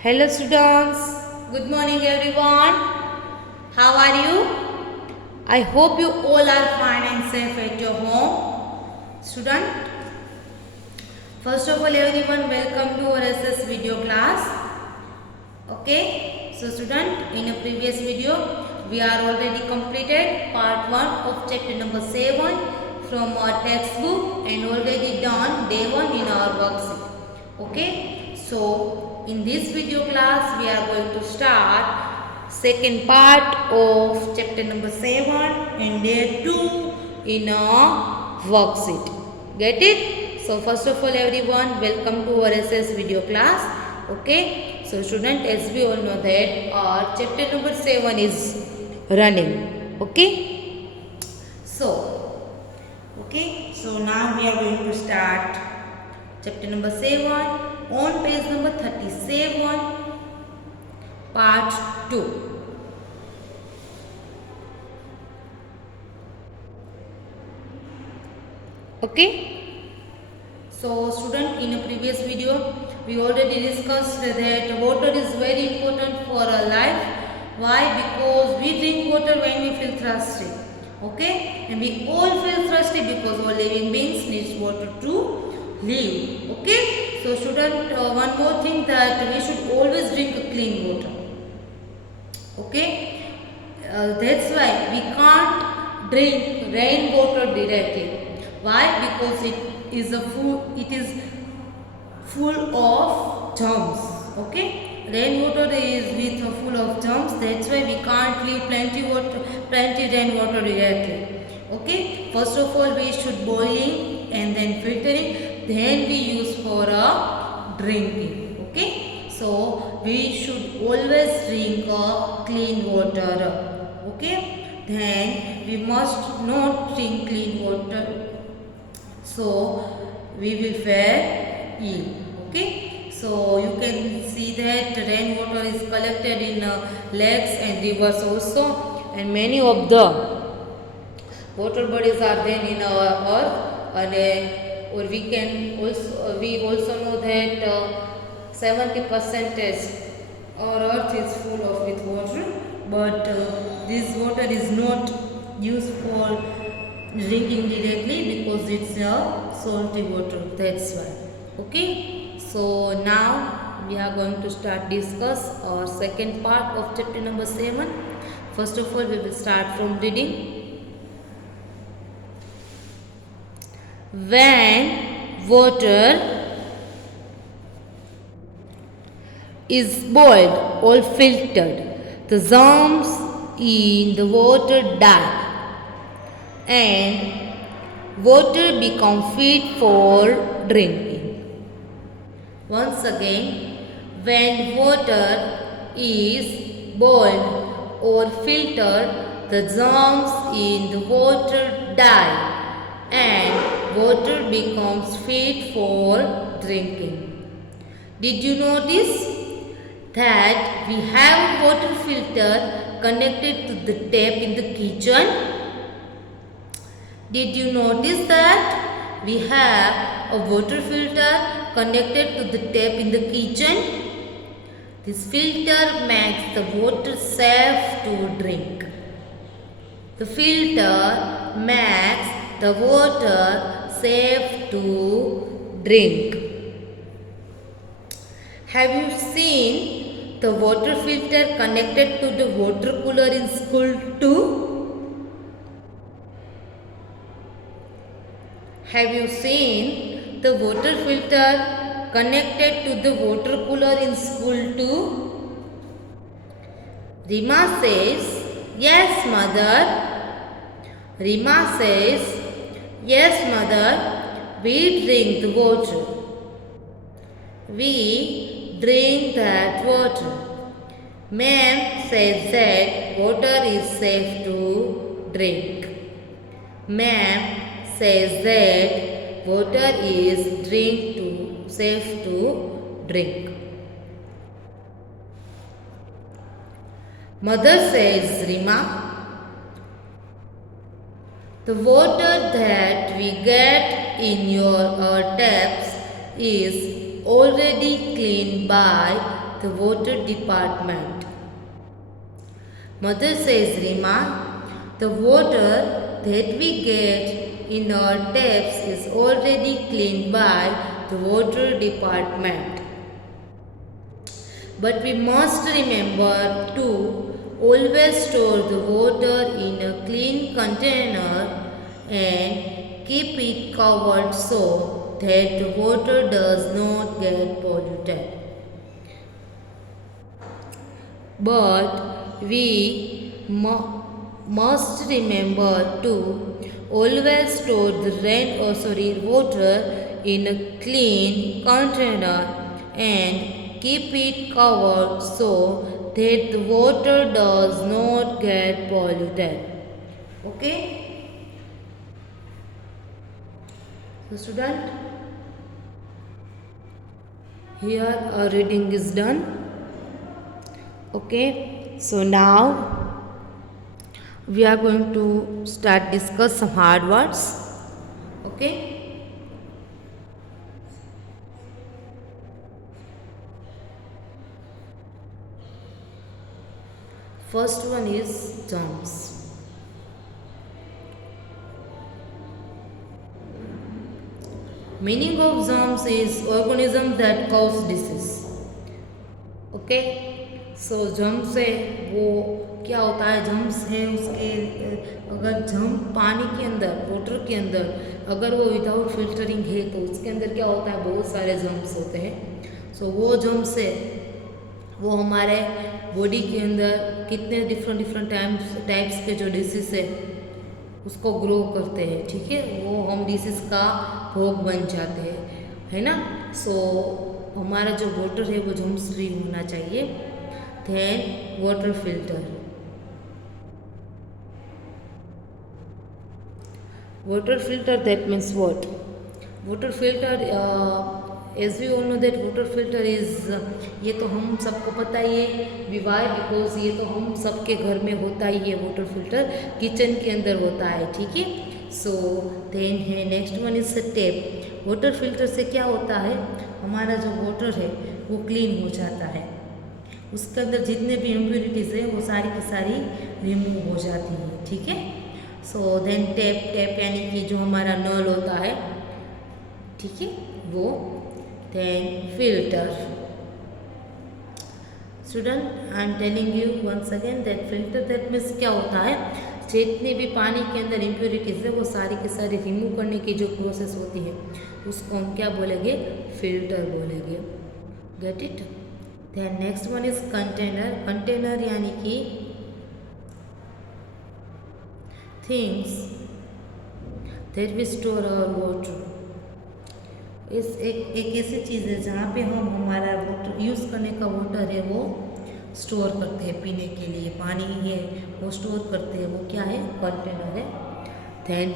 Hello students, good morning everyone. How are you? I hope you all are fine and safe at your home. Student, first of all everyone welcome to our SS video class. Okay, so student in a previous video we are already completed part 1 of chapter number 7 from our textbook and already done day 1 in our worksheet. Okay, so in this video class we are going to start second part of chapter number 7 and day 2 in our worksheet. Get it? So first of all everyone welcome to our SS video class. Okay, so student, as we all know that our chapter number 7 is running. So now we are going to start chapter number 7 on page number 37, part 2. Okay. So student, in a previous video we already discussed that water is very important for our life. Why? Because we drink water when we feel thirsty. Okay, and we all feel thirsty because all living beings need water to live. Okay, so student, one more thing, that we should always drink clean water. Okay, that's why we can't drink rainwater directly. Why? Because it is full of germs. Okay, rainwater is with full of germs. That's why we can't leave plenty rainwater directly. Okay, first of all we should boiling and then filtering, then we use for drinking. Okay, so we should always drink clean water. Okay, then we must not drink clean water, so we will fare ill. Okay, so you can see that rainwater is collected in lakes and rivers also, and many of the water bodies are then in our earth, and or we also know that 70% our earth is full of with water, but this water is not used for drinking directly because it's a salty water. That's why. Okay, so now we are going to start discuss our second part of chapter number 7. First of all we will start from reading. When water is boiled or filtered, the germs in the water die and water become fit for drinking. Once again, when water is boiled or filtered, the germs in the water die and water becomes fit for drinking. Did you notice that we have a water filter connected to the tap in the kitchen? Did you notice that we have a water filter connected to the tap in the kitchen? This filter makes the water safe to drink. The filter makes the water safe to drink. Have you seen the water filter connected to the water cooler in school too? Have you seen the water filter connected to the water cooler in school too? Rima says, yes mother. Rima says, yes mother, we drink the water. We drink that water. Ma'am says that water is safe to drink. Ma'am says that water is safe to drink. Mother says, Rima, the water that we get in our taps is already cleaned by the water department. Mother says, Rima, the water that we get in our taps is already cleaned by the water department. But we must remember to always store the water in a clean container and keep it covered so that the water does not get polluted. But we must remember to always store the water in a clean container and keep it covered so that the water does not get polluted. Okay? So student, here our reading is done. Okay, so now we are going to discuss some hard words. Okay, first one is germs. Meaning of germs is organism that cause disease. Okay, सो जम्स है वो क्या होता है, जम्स है उसके अगर जम पानी के अंदर, वाटर के अंदर अगर वो विदाउट फिल्टरिंग है तो उसके अंदर क्या होता है, बहुत सारे जम्स होते हैं. सो वो जम्स है वो हमारे बॉडी के अंदर कितने डिफरेंट टाइप्स के जो डिसीज़ है उसको ग्रो करते हैं. ठीक है, वो हम डिसीज़ का भोग बन जाते हैं, है ना. सो हमारा जो वाटर है वो जम्स फ्री होना चाहिए. Then water filter. Water filter, that means what? Water filter, as we all know that water filter is, ये तो हम सबको पता ही है. Why? Because ये तो हम सबके घर में होता ही है. water filter किचन के अंदर होता है. ठीक है. So then है next one is tap. water filter से क्या होता है, हमारा जो water है वो क्लीन हो जाता है. उसके अंदर जितने भी इम्प्योरिटीज़ है वो सारी की सारी रिमूव हो जाती है. ठीक है. सो देन टैप यानी कि जो हमारा नल होता है, ठीक है, वो. Then filter. Student, I am telling you once again that filter, that means क्या होता है, जितने भी पानी के अंदर इम्प्योरिटीज़ है वो सारी की सारी रिमूव करने की जो प्रोसेस होती है उसको हम क्या बोलेंगे, फिल्टर बोलेंगे. Get it. Then next one is container. Container यानी कि things that we store our water. इस एक ऐसी चीज़ है जहाँ पे हम हमारा वाटर यूज़ करने का वाटर है वो स्टोर करते हैं. पीने के लिए पानी है वो स्टोर करते हैं, वो क्या है, कंटेनर है. Then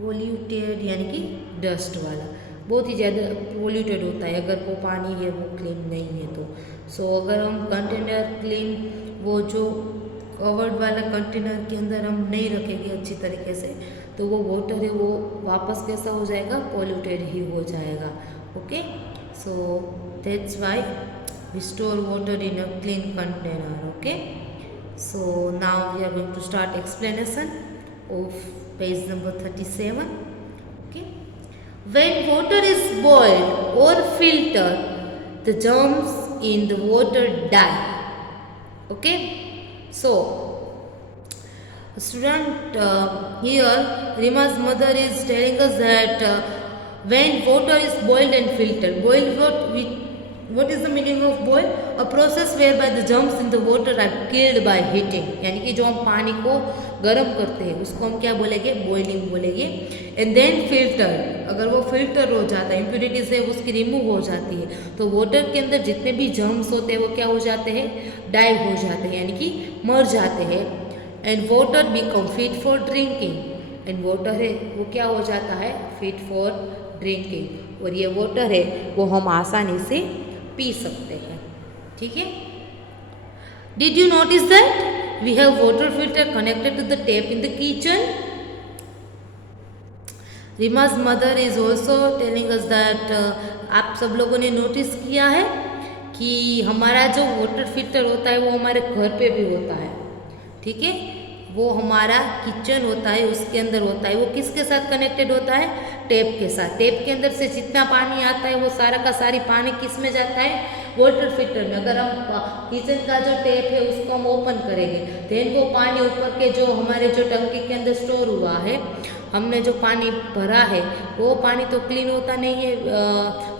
पोल्यूटेड यानी कि डस्ट वाला, बहुत ही ज़्यादा पोल्यूटेड होता है अगर वो पानी है वो क्लीन नहीं है तो. सो अगर हम कंटेनर क्लीन, वो जो कवर्ड वाला कंटेनर के अंदर हम नहीं रखेंगे अच्छी तरीके से तो वो वाटर है वो वापस कैसा हो जाएगा, पोल्यूटेड ही हो जाएगा. Okay, so that's why we store water in a clean container. Okay, so now we are going to start explanation of page number 37. Okay, when water is boiled or filtered, the germs in the water die. Okay, so student, here Rima's mother is telling us that when water is boiled and filtered, what is the meaning of boil? A process whereby the germs in the water are killed by heating. यानी कि जो हम पानी को गर्म करते हैं उसको हम क्या बोलेंगे, बॉइलिंग बोलेंगे. एंड देन फिल्टर, अगर वो फिल्टर हो जाता है, इम्प्योरिटीज है उसकी रिमूव हो जाती है तो वाटर के अंदर जितने भी जर्म्स होते हैं वो क्या हो जाते हैं, डाई हो जाते हैं यानी कि मर जाते हैं. And water become fit for drinking. And water है वो क्या हो जाता है, फिट फॉर ड्रिंकिंग. और ये वाटर है वो हम आसानी से पी सकते हैं. ठीक है. Did you notice that we have water filter connected to the tap in the kitchen? Reema's mother is also telling us that आप सब लोगों ने नोटिस किया है कि हमारा जो वाटर फिल्टर होता है वो हमारे घर पे भी होता है, ठीक है। वो हमारा किचन होता है उसके अंदर होता है। वो किसके साथ कनेक्टेड होता है? टैप के साथ। टैप के अंदर से जितना पानी आता है वो सारा का सारी पानी किस में जाता है? वाटर फिल्टर में। अगर हम किचन का जो टैप है उसको हम ओपन करेंगे देन वो पानी ऊपर के जो हमारे जो टंकी के अंदर स्टोर हुआ है, हमने जो पानी भरा है वो पानी तो क्लीन होता नहीं है,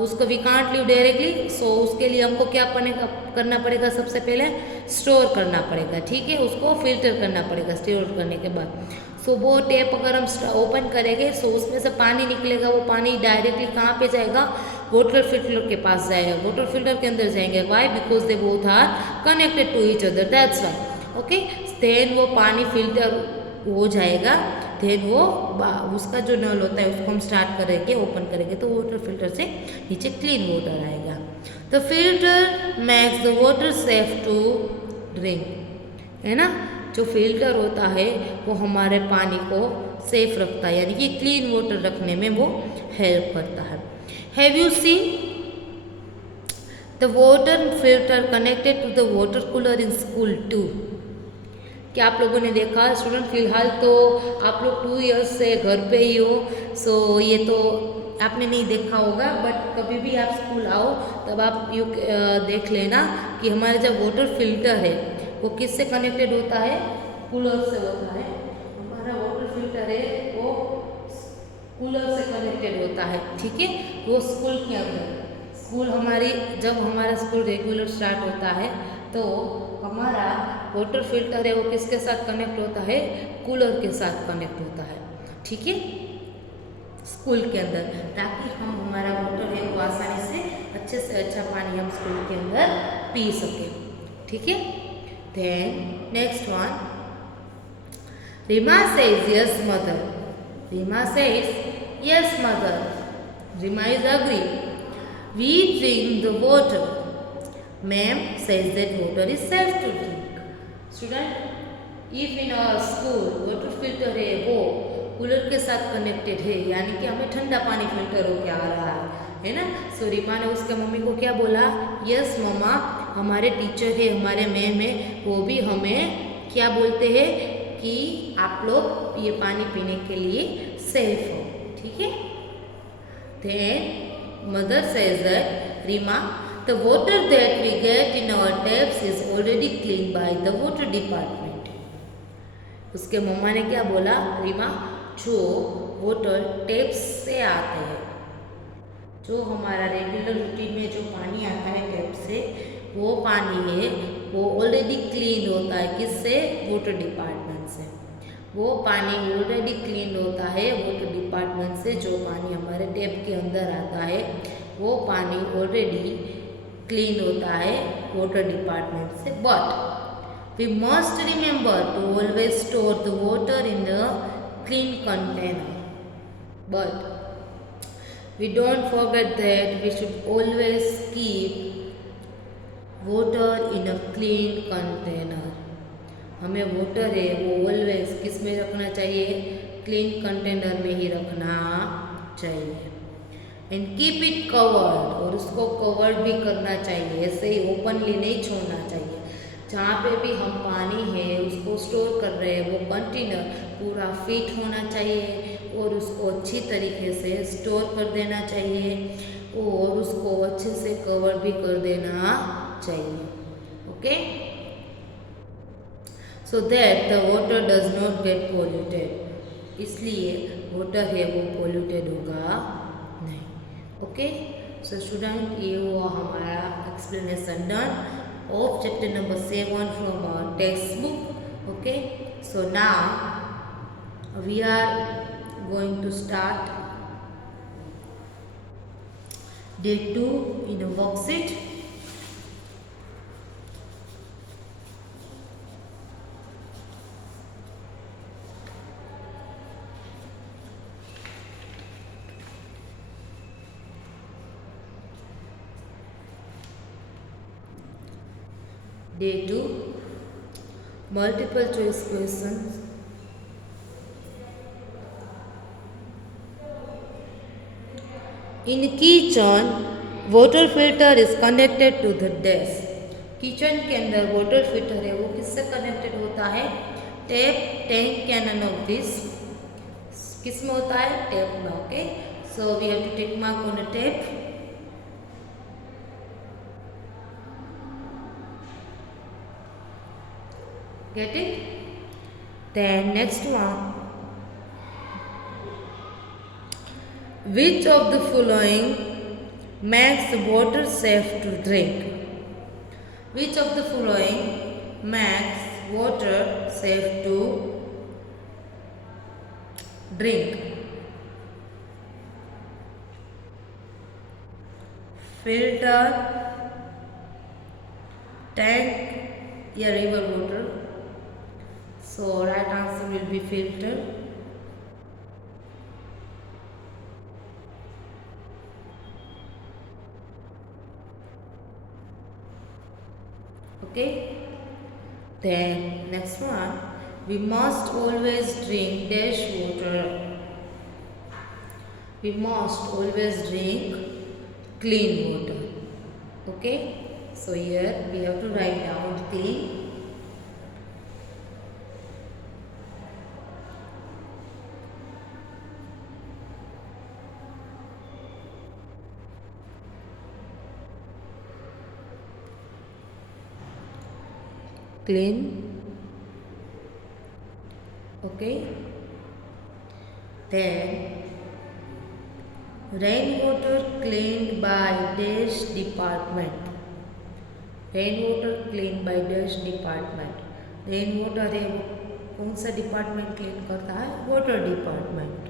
उसको वी कांट लीव डायरेक्टली। सो उसके लिए हमको क्या करना पड़ेगा? सबसे पहले स्टोर करना पड़ेगा, ठीक है। उसको फिल्टर करना पड़ेगा स्टोर करने के बाद। सो वो टैप अगर हम ओपन करेंगे सो उसमें से पानी निकलेगा। वो पानी डायरेक्टली कहाँ पे जाएगा? वाटर फिल्टर के पास जाएगा, वाटर फिल्टर के अंदर जाएंगे। Why? Because they both are connected to each other, that's why. Okay, then वो पानी फिल्टर हो जाएगा। देन वो उसका जो नल होता है उसको हम स्टार्ट करेंगे, ओपन करेंगे तो वाटर फिल्टर से नीचे क्लीन वाटर आएगा। The filter makes the water safe to drink, है ना। जो फिल्टर होता है वो हमारे पानी को सेफ रखता है, यानी कि क्लीन वाटर रखने में वो हेल्प करता है। Have you seen the water filter connected to the water cooler in school too? क्या आप लोगों ने देखा? स्टूडेंट फिलहाल तो आप लोग 2 इयर्स से घर पे ही हो, सो ये तो आपने नहीं देखा होगा, बट कभी भी आप स्कूल आओ तब आप यू देख लेना कि हमारा जब वाटर फिल्टर है वो किससे कनेक्टेड होता है? कूलर से होता है। हमारा वाटर फिल्टर है वो कूलर से कनेक्टेड होता है, ठीक है। वो स्कूल के अंदर, स्कूल हमारी जब हमारा स्कूल रेगुलर स्टार्ट होता है तो हमारा वाटर फिल्टर है वो किसके साथ कनेक्ट होता है? कूलर के साथ कनेक्ट होता है, ठीक है, स्कूल के अंदर, ताकि हम हमारा वाटर है वो आसानी से अच्छा पानी हम स्कूल के अंदर पी सकें, ठीक है। Then next one, Reema says yes mother. Reema says yes mother. Reema is agree. We drink the water. Ma'am says that water is safe to drink. Student, if in our school water filter है वो कूलर के साथ कनेक्टेड है, यानी कि हमें ठंडा पानी फिल्टर होके आ रहा है ना। सो रीमा ने उसके मम्मी को क्या बोला? यस मम्मा, हमारे टीचर है, हमारे मैम है, वो भी हमें क्या बोलते हैं कि आप लोग ये पानी पीने के लिए सेफ हो, ठीक है। Then mother says that Reema, the water that we get in our taps is already cleaned by the water department. उसके मम्मा ने क्या बोला? रीमा, जो वाटर टेप्स से आते हैं, जो हमारा रेगुलर रूटीन में जो पानी आता है टैप से, वो पानी है वो ऑलरेडी क्लीन होता है। किससे? वाटर डिपार्टमेंट से। वो पानी ऑलरेडी क्लीन होता है वाटर डिपार्टमेंट से। जो पानी हमारे टैप के अंदर आता है वो पानी ऑलरेडी क्लीन होता है वाटर डिपार्टमेंट से। But we must remember to always store the water in the clean container. But we don't forget that we should always keep water in a clean container. हमें water है वो ऑलवेज किस में रखना चाहिए? क्लीन कंटेनर में ही रखना चाहिए। एंड कीप इट कवर्ड, और उसको कवर्ड भी करना चाहिए, ऐसे ही ओपनली नहीं छोड़ना चाहिए। जहाँ पे भी हम पानी है उसको स्टोर कर रहे हैं वो कंटेनर पूरा फिट होना चाहिए और उसको अच्छी तरीके से स्टोर कर देना चाहिए और उसको अच्छे से कवर भी कर देना चाहिए, okay, so that the water does not gate polluted. इसलिए वाटर है वो पोल्यूटेड होगा नहीं, ओके। सो स्टूडेंट, ये हुआ हमारा explanation done of chapter number 7 from our textbook, okay. So now we are going to start day 2 in a worksheet. Day 2, multiple choice questions. In kitchen, water filter is connected to the dash. Kitchen के अंदर water filter है वो किससे connected होता है? Tap, tank, cannon of this किस में होता है? टैप में. Okay, so we have to take mark on the tap. Get it? Then next one. Which of the following makes water safe to drink? Which of the following makes water safe to drink? Filter, tank या river water. So right answer will be filter. Okay. Then next one, we must always drink dash water. We must always drink clean water. Okay. So here we have to write down clean. Clean. Okay. Then rainwater cleaned by dash department. Rainwater cleaned by dash department. Rainwater है वो कौन सा department clean करता है? Water department.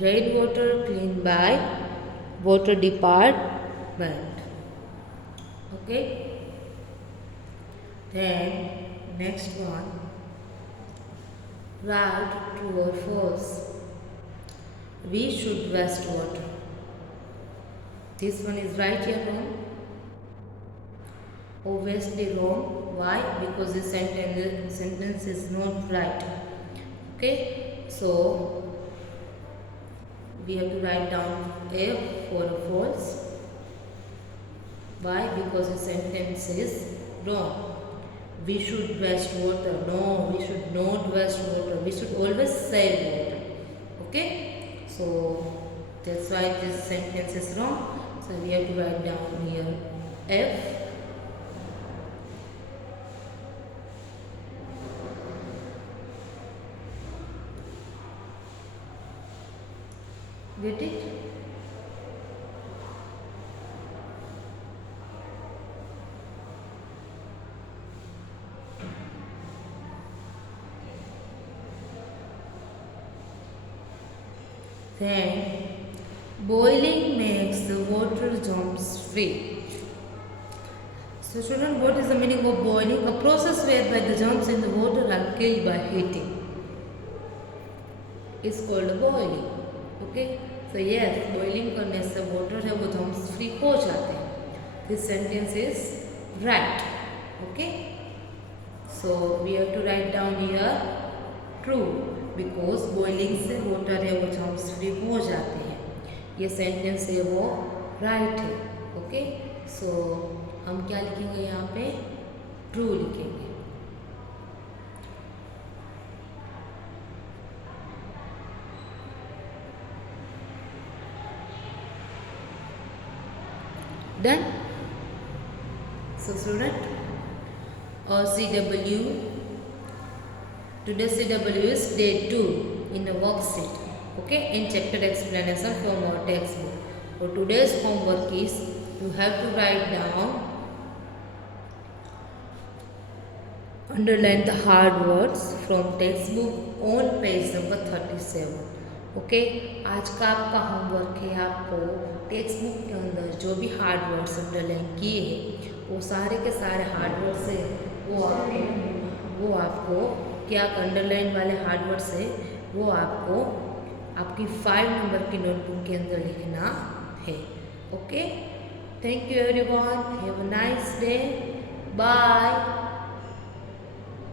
Rainwater cleaned by water department. Okay. Then next one, right, true or false. We should waste water. This one is right or wrong? Obviously wrong. Why? Because the sentence is not right. Okay. So we have to write down F for a false. Why? Because the sentence is wrong. We should waste water. No, we should not waste water. We should always save water. Okay? So that's why this sentence is wrong. So we have to write down here F. Get it? Then boiling makes the water jumps free. So children, what is the meaning of boiling? A process whereby the germs in the water are killed by heating is called boiling. Okay? So yes, boiling करने से water है वो germs free हो जाते हैं. This sentence is right. Okay? So we have to write down here true, because boiling से water है वो germs free हो जाते हैं. ये sentence है वो right है. Okay? So हम क्या लिखेंगे यहाँ पे? ट्रू लिखेंगे. Done? So student, CW, today's CW is day 2 in the worksheet. Okay, in chapter explanation from our textbook. So today's homework is you have to write down, underline the hard words from textbook on page number 37. ओके, आज का आपका होमवर्क है आपको text book के अंदर जो भी hard words underline किए हैं वो सारे के सारे हार्ड वर्ड्स है वो आपको क्या अंडरलाइन वाले हार्ड वर्ड्स है वो आपको आपकी 5 नंबर की नोटबुक के अंदर लिखना है. Okay, thank you everyone, have a nice day. Bye.